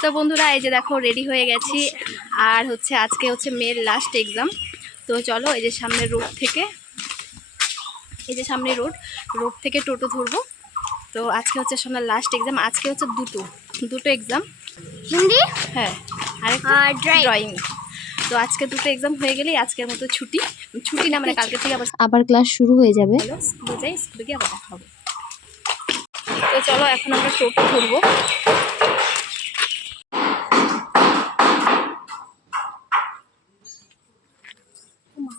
তো বন্ধুরা এই যে দেখো রেডি হয়ে গেছি। আর হচ্ছে আজকে হচ্ছে মেয়ের লাস্ট এক্সাম তো চলো এই যে সামনে রোড থেকে এই যে সামনে রোড রোড থেকে টোটো ধরবো। তো আজকে হচ্ছে সোনার লাস্ট এক্সাম আজকে হচ্ছে দুটো দুটো এক্সাম হিন্দি? হ্যাঁ আর। ড্রয়িং তো আজকে দুটো এক্সাম হয়ে গেলেই আজকের মতো ছুটি। ছুটি না মানে কালকে থেকে আবার আবার ক্লাস শুরু হয়ে যাবে। স্কুলে যাই স্কুলে গিয়ে আবার দেখা হবে। তো চলো এখন আমরা টোটো ধরবো।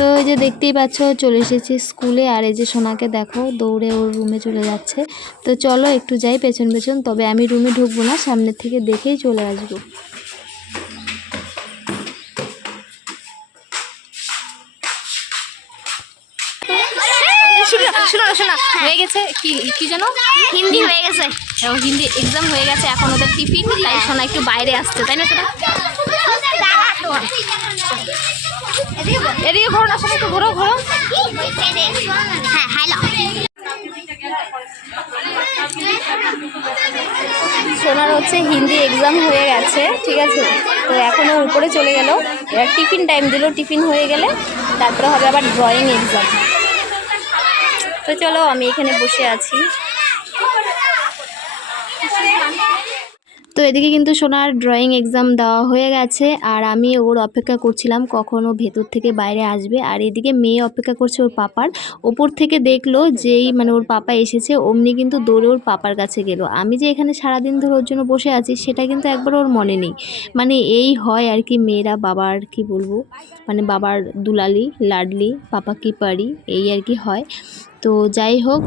তো এই যে দেখতেই পাচ্ছ চলে এসেছি স্কুলে। আর এই যে সোনাকে দেখো দৌড়ে ওর রুমে চলে যাচ্ছে। তো চলো একটু যাই পেছন পেছন তবে আমি রুমে ঢুকবো না সামনের থেকে দেখেই চলে আসব। শোনো শোনো শোনো হয়ে গেছে কি কি জানো হিন্দি হয়ে গেছে। হিন্দি এক্সাম হয়ে গেছে এখন ওদের টিফিন তাই শোনা একটু বাইরে আসছে তাই না শোনা এদিকে ঘোরো না শোনা একটু ঘোরো ঘোরো। হ্যাঁ হ্যালো সোনার হচ্ছে হিন্দি এক্সাম হয়ে গেছে, ঠিক আছে? তো এখনও উপরে চলে গেল। এবার টিফিন টাইম দিল টিফিন হয়ে গেলে তারপরে হবে আবার ড্রয়িং এক্সাম তো চলো, আমি এখানে বসে আছি। তো এদিকে কিন্তু সোনার ড্রয়িং এক্সাম দেওয়া হয়ে গেছে, আর আমি ওর অপেক্ষা করছিলাম কখন ও ভেতর থেকে বাইরে আসবে। আর এদিকে মেয়ে অপেক্ষা করছে ওর পাপার। ওপর থেকে দেখল যেই মানে ওর পাপা এসেছে, অমনি কিন্তু দৌড়ে ওর পাপার কাছে গেল। আমি যে এখানে সারাদিন ধরে ওর জন্য বসে আছি, সেটা কিন্তু একবার ওর মনে নেই। মানে এই হয় আর কি মেয়েরা বাবার, কি বলব? মানে বাবার দুলালি, লাডলি, পাপা কি পারি, এই আর কি হয়। তো যাই হোক